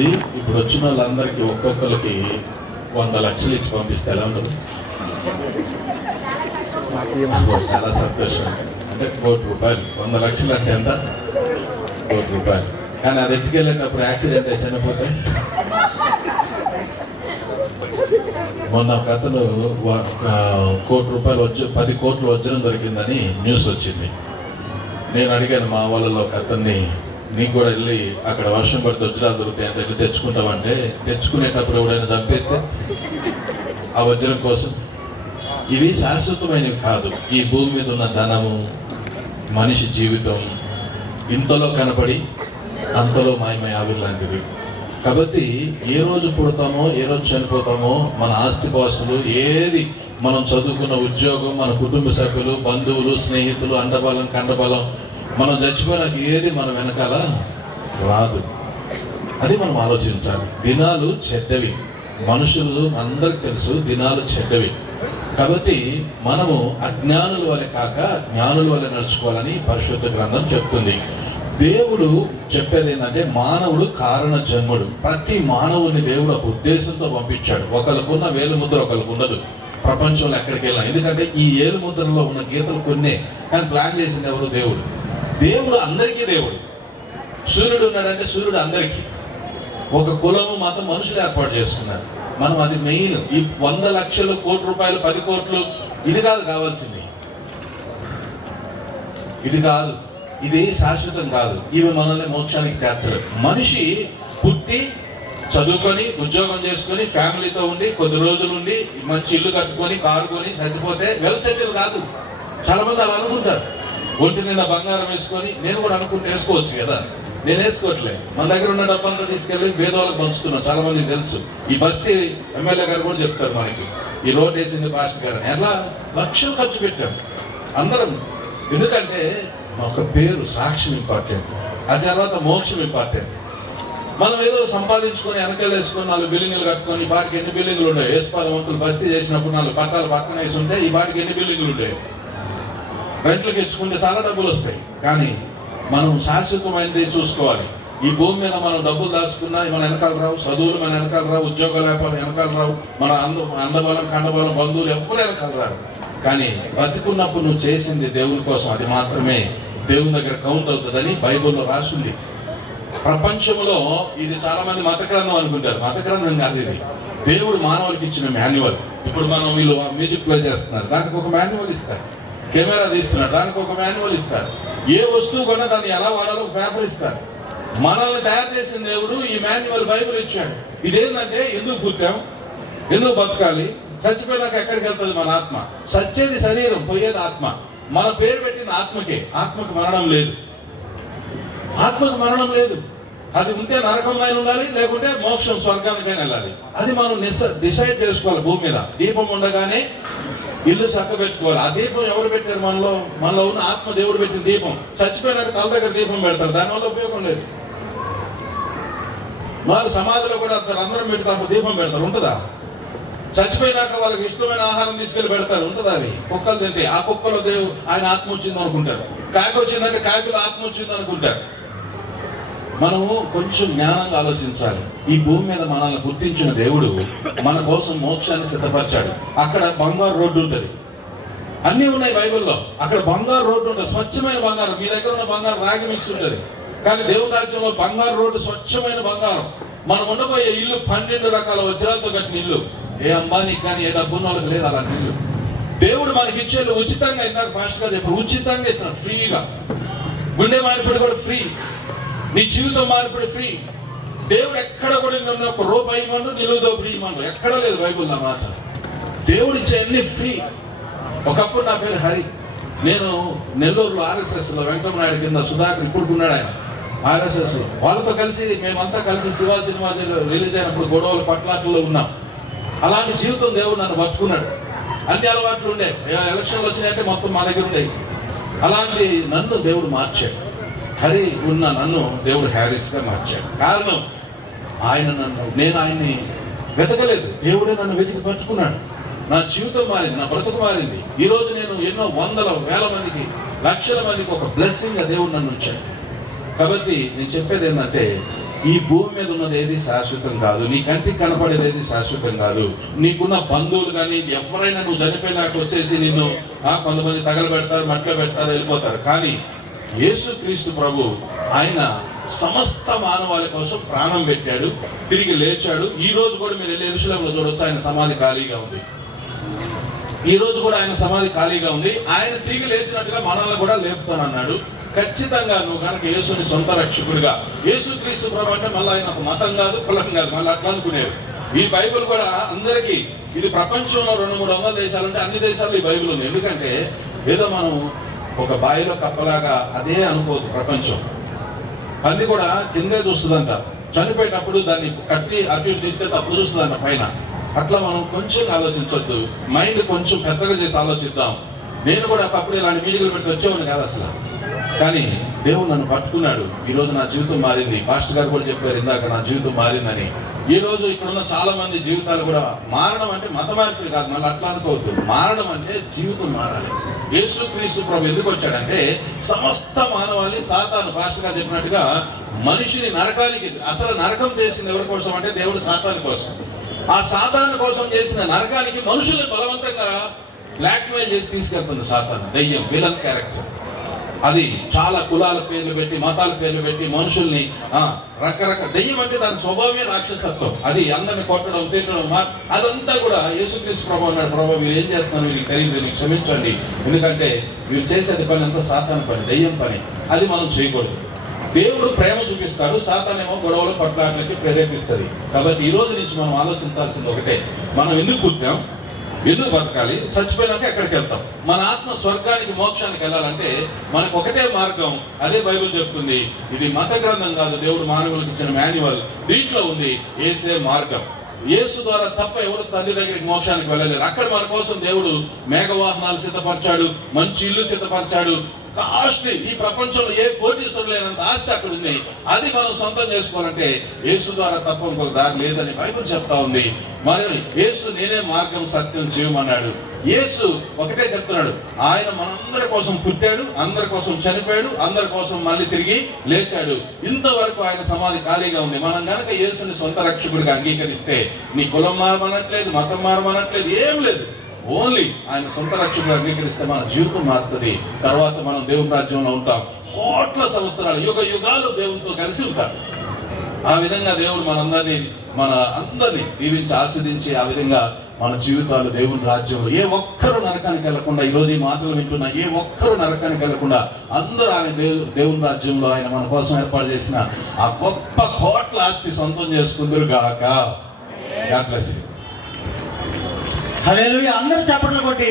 అది ఇప్పుడు వచ్చిన వాళ్ళందరికీ ఒక్కొక్కరికి వంద లక్షలు ఇచ్చి పంపిస్తే ఎలా ఉండదు చాలా సంతోషం. అంటే కోటి రూపాయలు. వంద లక్షలు అంటే ఎంత? కోటి రూపాయలు. కానీ అది ఎత్తుకెళ్ళేటప్పుడు యాక్సిడెంట్ అయి చనిపోతే? మొన్న ఒక అతను కోటి రూపాయలు వచ్చి పది కోట్లు వజ్రం దొరికిందని న్యూస్ వచ్చింది. నేను అడిగాను మా వాళ్ళలో ఒక అతన్ని నీకు కూడా వెళ్ళి అక్కడ వర్షం పడితే వజ్రాలు దొరుకుతాయి అంటే వెళ్ళి తెచ్చుకుంటామంటే తెచ్చుకునేటప్పుడు ఎవడైనా చంపేస్తే ఆ వజ్రం కోసం. ఇవి శాశ్వతమైనవి కాదు. ఈ భూమి మీద ఉన్న ధనము మనిషి జీవితం ఇంతలో కనపడి అంతలో మాయమై ఆవిరి లాంటివి కాబట్టి ఏ రోజు పుడతామో ఏ రోజు చనిపోతామో మన ఆస్తిపాస్తులు ఏది మనం చదువుకున్న ఉద్యోగం మన కుటుంబ సభ్యులు బంధువులు స్నేహితులు అండబలం కండబలం మనం చచ్చిపోయినాక ఏది మన వెనకాల రాదు. అది మనం ఆలోచించాలి. దినాలు చెడ్డవి. మనుషులు అందరికి తెలుసు దినాలు చెడ్డవి. కాబట్టి మనము అజ్ఞానుల వలె కాక జ్ఞానుల వలె నడుచుకోవాలని పరిశుద్ధ గ్రంథం చెప్తుంది. దేవుడు చెప్పేది ఏంటంటే మానవుడు కారణ జన్ముడు. ప్రతి మానవుని దేవుడు ఒక ఉద్దేశంతో పంపించాడు. ఒకరికున్న వేలు ముద్ర ఒకరికి ఉండదు. ప్రపంచంలో ఎక్కడికి వెళ్ళాం ఎందుకంటే ఈ ఏలు ముద్రలో ఉన్న గీతలు కొన్నే. కానీ ప్లాన్ చేసింది ఎవరు? దేవుడు. దేవుడు అందరికీ దేవుడు. సూర్యుడు ఉన్నాడంటే సూర్యుడు అందరికీ. ఒక కులము మతం మనుషులు ఏర్పాటు చేసుకున్నారు. మనం అది మెయిన్. ఈ వంద లక్షలు కోటి రూపాయలు పది కోట్లు ఇది కాదు కావాల్సింది. ఇది కాదు. ఇది శాశ్వతం కాదు. ఇవి మనల్ని మోక్షానికి చేర్చలేదు మనిషి పుట్టి చదువుకొని ఉద్యోగం చేసుకొని ఫ్యామిలీతో ఉండి కొద్ది రోజులు ఉండి మంచి ఇల్లు కట్టుకొని కారు కొని చచ్చిపోతే వెల్ సెటిల్ కాదు. చాలామంది అలా అనుకుంటారు. ఒంటి నిండా బంగారం వేసుకొని నేను కూడా అనుకుంటే వేసుకోవచ్చు కదా. నేను వేసుకోవట్లే. మన దగ్గర ఉన్న డబ్బంతా తీసుకెళ్ళి భేదవాళ్ళకి పంచుతున్నాం. చాలా మంది తెలుసు. ఈ బస్తీ ఎమ్మెల్యే గారు కూడా చెప్తారు మనకి. ఈ రోడ్ వేసింది పాస్ట్ గారు ఎలా లక్షలు ఖర్చు పెట్టాం. అందరం. ఎందుకంటే ఒక పేరు సాక్ష్యం ఇంపార్టెంట్ ఆ తర్వాత మోక్షం ఇంపార్టెంట్ మనం ఏదో సంపాదించుకొని వెనకాల వేసుకొని నాలుగు బిల్డింగ్లు కట్టుకొని ఈ బాటికి ఎన్ని బిల్డింగ్లు ఉండేవి? వేసుకోవాలి వంతులు బస్తీ చేసినప్పుడు నాలుగు పట్టాలు పక్కన వేసి ఉంటే ఈ బాటికి ఎన్ని బిల్డింగ్లు ఉంటాయి రెంట్లకు ఇచ్చుకుంటే చాలా డబ్బులు వస్తాయి. కానీ మనం శాశ్వతమైనది చూసుకోవాలి. ఈ భూమి మీద మనం డబ్బులు దాచుకున్నా మన వెనకాల రావు చదువులు మన వెనకాల రావు ఉద్యోగాలు వ్యాపారం వెనకాల రావు మన అంద అందబలం కండబలం బంధువులు ఎవరు వెనకాల రారు. కానీ బతికున్నప్పుడు నువ్వు చేసింది దేవుని కోసం అది మాత్రమే. దేవుని దగ్గర కౌంట్ అవుతుందని బైబిల్లో రాసింది. ప్రపంచంలో ఇది చాలా మంది మత గ్రంథం అనుకుంటారు. మత గ్రంథం కాదు ఇది. దేవుడు మానవులకి ఇచ్చిన మాన్యువల్. ఇప్పుడు మనం వీళ్ళు మ్యూజిక్ ప్లే చేస్తున్నారు. దానికి ఒక మాన్యువల్ ఇస్తారు. కెమెరా తీస్తున్నాడు. దానికి ఒక మాన్యువల్ ఇస్తారు. ఏ వస్తువు కొన్నా దాన్ని ఎలా వాడాలో ఒక పేపర్ ఇస్తారు. మనల్ని తయారు చేసిన దేవుడు ఈ మాన్యువల్ బైబిల్ ఇచ్చాడు. ఇదేంటంటే ఎందుకు పుట్టాం? ఎందుకు బతకాలి? చచ్చిపోయినాక ఎక్కడికి వెళ్తుంది మన ఆత్మ? సచ్చేది శరీరం పోయేది ఆత్మ. మన పేరు పెట్టిన ఆత్మకే. ఆత్మకు మరణం లేదు. ఆత్మకు మరణం లేదు. అది ఉంటే నరకంలో ఉండాలి లేకుంటే మోక్షం స్వర్గానికైనా వెళ్ళాలి. అది మనం డిసైడ్ చేసుకోవాలి భూమి మీద. దీపం ఉండగానే ఇల్లు చక్క పెట్టుకోవాలి. ఆ దీపం ఎవరు పెట్టారు మనలో? మనలో ఉన్న ఆత్మ దేవుడు పెట్టిన దీపం. చచ్చిపోయినాక తల దగ్గర దీపం పెడతారు. దానివల్ల ఉపయోగం లేదు. వాళ్ళు సమాధిలో కూడా అందరూ అందరం పెడతారు దీపం పెడతారు. ఉంటుందా? చచ్చిపోయినాక వాళ్ళకి ఇష్టమైన ఆహారం తీసుకెళ్ళి పెడతారు. ఉంటుందా అవి కుక్కలు తింటే. ఆ కుక్కలో దేవు ఆయన ఆత్మ వచ్చింది అనుకుంటారు. కాకి వచ్చిందంటే కాకిలో ఆత్మ వచ్చింది అనుకుంటారు. మనము కొంచెం జ్ఞానంగా ఆలోచించాలి. ఈ భూమి మీద మనల్ని గుర్తించిన దేవుడు మన కోసం మోక్షాన్ని సిద్ధపరిచాడు. అక్కడ బంగారు రోడ్డు ఉంటుంది. అన్నీ ఉన్నాయి బైబిల్లో. అక్కడ బంగారు రోడ్డు ఉంటుంది. స్వచ్ఛమైన బంగారం. మీ దగ్గర ఉన్న బంగారం రాగి మిక్స్ ఉంటుంది. కానీ దేవుని రాజ్యంలో బంగారు రోడ్డు స్వచ్ఛమైన బంగారం. మనం ఉండబోయే ఇల్లు పన్నెండు రకాల వజ్రాలతో కట్టిన ఇల్లు. ఏ అంబానీకి కానీ ఏ డబ్బున్న వాళ్ళకి లేదు అలాంటి ఇల్లు. దేవుడు మనకి ఇచ్చేది ఉచితంగా ఇందాక భాషగా చెప్పారు. ఉచితంగా ఇస్తున్నాడు ఫ్రీగా. గుండె మార్పిడి కూడా ఫ్రీ. నీ జీవితం మార్పిడి ఫ్రీ. దేవుడు ఎక్కడ కూడా నిన్న ఒక రూపాయి ఇవ్వను నిలువు దోపిడి ఇవ్వను. ఎక్కడ లేదు బైబుల్ నా మాట. దేవుడు ఇచ్చే ఫ్రీ. ఒకప్పుడు నా పేరు హరి. నేను నెల్లూరులో ఆర్ఎస్ఎస్లో వెంకటనాయుడు కింద సుధాకర్ ఇప్పుడుకున్నాడు ఆయన. ఆర్ఎస్ఎస్లో. వాళ్ళతో కలిసి మేమంతా కలిసి శివ సినిమా రిలీజ్ అయినప్పుడు గొడవలు పట్లాటల్లో ఉన్నాం. అలాంటి జీవితం దేవుడు నన్ను బతుకున్నాడు అన్ని అలవాట్లు ఉండే. ఎలక్షన్లు వచ్చినాయంటే మొత్తం మా దగ్గర ఉండేవి అలాంటి నన్ను దేవుడు మార్చాడు. హరి ఉన్న నన్ను దేవుడు హ్యారీస్గా మార్చాడు. కారణం ఆయన నన్ను నేను ఆయన్ని వెతకలేదు. దేవుడే నన్ను వెతికి పంచుకున్నాడు నా జీవితం మారింది నా బ్రతుకు మారింది. ఈరోజు నేను ఎన్నో వందల వేల మందికి లక్షల మందికి ఒక బ్లెస్సింగ్గా దేవుడు నన్ను ఉంచాడు. కాబట్టి నేను చెప్పేది ఏంటంటే ఈ భూమి మీద ఉన్నది ఏది శాశ్వతం కాదు నీ కంటికి కనపడేది ఏది శాశ్వతం కాదు. నీకున్న బంధువులు కానీ ఎవరైనా నువ్వు చనిపోయినాక వచ్చేసి నిన్ను ఆ, కొంతమంది తగలబెడతారు మట్లో పెడతారు వెళ్ళిపోతారు. కానీ యేసుక్రీస్తు ప్రభు ఆయన సమస్త మానవాళి కోసం ప్రాణం పెట్టాడు తిరిగి లేచాడు. ఈ రోజు కూడా మీరు వెళ్ళి ఎరుశలంలో చూడొచ్చు ఆయన సమాధి ఖాళీగా ఉంది. ఈ రోజు కూడా ఆయన సమాధి ఖాళీగా ఉంది. ఆయన తిరిగి లేచినట్టుగా మనల్ని కూడా లేపుతానన్నాడు. ఖచ్చితంగా నువ్వు కనుక యేసుని సొంత రక్షకుడిగా యేసు క్రీస్తు ప్రభు అంటే మళ్ళీ ఆయన ఒక మతం కాదు కులం కాదు మళ్ళీ అట్లా అనుకునేరు. ఈ బైబిల్ కూడా అందరికీ ఇది ప్రపంచంలో రెండు మూడు వందల దేశాలుంటే అన్ని దేశాల్లో ఈ బైబిల్ ఉంది. ఎందుకంటే ఏదో మనం ఒక బావిలో కప్పలాగా అదే అనుకోవద్దు ప్రపంచం. పంది కూడా కిందే చూస్తుందంట. చనిపోయేటప్పుడు దాన్ని కట్టి అటు ఇటు తీసుకెళ్తే అప్పుడు చూస్తుందంట పైన. అట్లా మనం కొంచెం ఆలోచించొద్దు. మైండ్ కొంచెం పెద్దగా చేసి ఆలోచిద్దాం. నేను కూడా ఒకప్పుడు ఇలాంటి వీడియోలు పెట్టి వచ్చేవాడిని కాదు అసలు. కానీ దేవుడు నన్ను పట్టుకున్నాడు. ఈ రోజు నా జీవితం మారింది. పాస్టర్ గారు కూడా చెప్పారు ఇందాక నా జీవితం మారిందని. ఈ రోజు చాలామంది జీవితాలు కూడా మారడం అంటే మత మార్పులు కాదు మళ్ళీ అట్లా అనుకోవద్దు. మారడం అంటే జీవితం మారాలి. యేసు క్రీస్తు ప్రభు ఎందుకు వచ్చాడంటే సమస్త మానవాళి సాతాను. పాస్టర్ గారు చెప్పినట్టుగా మనిషిని నరకానికి అసలు నరకం చేసింది ఎవరి కోసం అంటే దేవుడు సాతాను కోసం. ఆ సాతాను కోసం చేసిన నరకానికి మనుషుల్ని బలవంతంగా బ్లాక్మెయిల్ చేసి తీసుకెళ్తుంది సాతాను. దయ్యం విలన్ క్యారెక్టర్ అది చాలా కులాల పేర్లు పెట్టి మతాల పేర్లు పెట్టి మనుషుల్ని ఆ, రకరకాల దెయ్యం అంటే దాని స్వభావమే రాక్షసత్వం. అది అందరిని కొట్టడం తిట్టడం మా అదంతా కూడా యేసుక్రీస్తు ప్రభు అన్నాడు. ప్రభు మీరు ఏం చేస్తున్నారు? వీరికి తెలియదు మీకు క్షమించండి. ఎందుకంటే మీరు చేసేది పని అంతా సాతాన పని దెయ్యం పని. అది మనం చేయకూడదు. దేవుడు ప్రేమ చూపిస్తాడు సాతానేమో గొడవలు పట్లాట్లకి ప్రేరేపిస్తుంది. కాబట్టి ఈ రోజు నుంచి మనం ఆలోచించాల్సింది ఒకటే. మనం ఎందుకు పుట్టాం? ఎందుకు బతకాలి చచ్చిపోయినాక ఎక్కడికి వెళ్తాం? మన ఆత్మ స్వర్గానికి మోక్షానికి వెళ్ళాలంటే మనకు ఒకటే మార్గం. అదే బైబిల్ చెప్తుంది ఇది మత గ్రంథం కాదు దేవుడు మానవులకు ఇచ్చిన మాన్యువల్. దీంట్లో ఉంది ఏసే మార్గం. యేసు ద్వారా తప్ప ఎవరు తండ్రి దగ్గరికి మోక్షానికి వెళ్ళలేరు. అక్కడ మన కోసం దేవుడు మేఘవాహనాలు సిద్ధపరిచాడు మంచి ఇల్లు సిద్ధపరిచాడు కాస్ట్లీ ఈ ప్రపంచంలో ఏ కోటీశ్వరులు లేనంత ఆస్తి అక్కడ ఉంది. అది మనం సొంతం చేసుకోవాలంటే యేసు ద్వారా తప్ప ఇంకొక దారి లేదని బైబుల్ చెప్తా ఉంది. మరి యేసు నేనే మార్గం సత్యం చేయమన్నాడు యేసు ఒకటే చెప్తున్నాడు. ఆయన మనందరి కోసం పుట్టాడు అందరి కోసం చనిపోయాడు అందరి కోసం మళ్ళీ తిరిగి లేచాడు. ఇంతవరకు ఆయన సమాధి ఖాళీగా ఉంది. మనం కనుక యేసుని సొంత రక్షకుడిగా అంగీకరిస్తే నీ కులం మారమనట్లేదు మతం మారమనట్లేదు ఏం లేదు. ఓన్లీ ఆయన సొంత రక్షకుడు అంగీకరిస్తే మన జీవితం మారుతుంది. తర్వాత మనం దేవుని రాజ్యంలో ఉంటాం. కోట్ల సంవత్సరాలు యుగ యుగాలు దేవునితో కలిసి ఉంటాం ఆ విధంగా దేవుడు మనందరినీ మన అందరినీ దీవించి ఆస్వాదించి ఆ విధంగా మన జీవితాలు దేవుని రాజ్యంలో ఏ ఒక్కరు నరకానికి వెళ్ళకుండా ఈ రోజు ఈ మాటలు వింటున్న ఏ ఒక్కరు నరకానికి వెళ్ళకుండా అందరూ ఆయన దేవు దేవుని రాజ్యంలో ఆయన మన కోసం ఏర్పాటు చేసిన ఆ గొప్ప కోట్ల ఆస్తి సొంతం చేసుకుందరు గాక. God bless you. అందరూ చప్పట్లు కొట్టి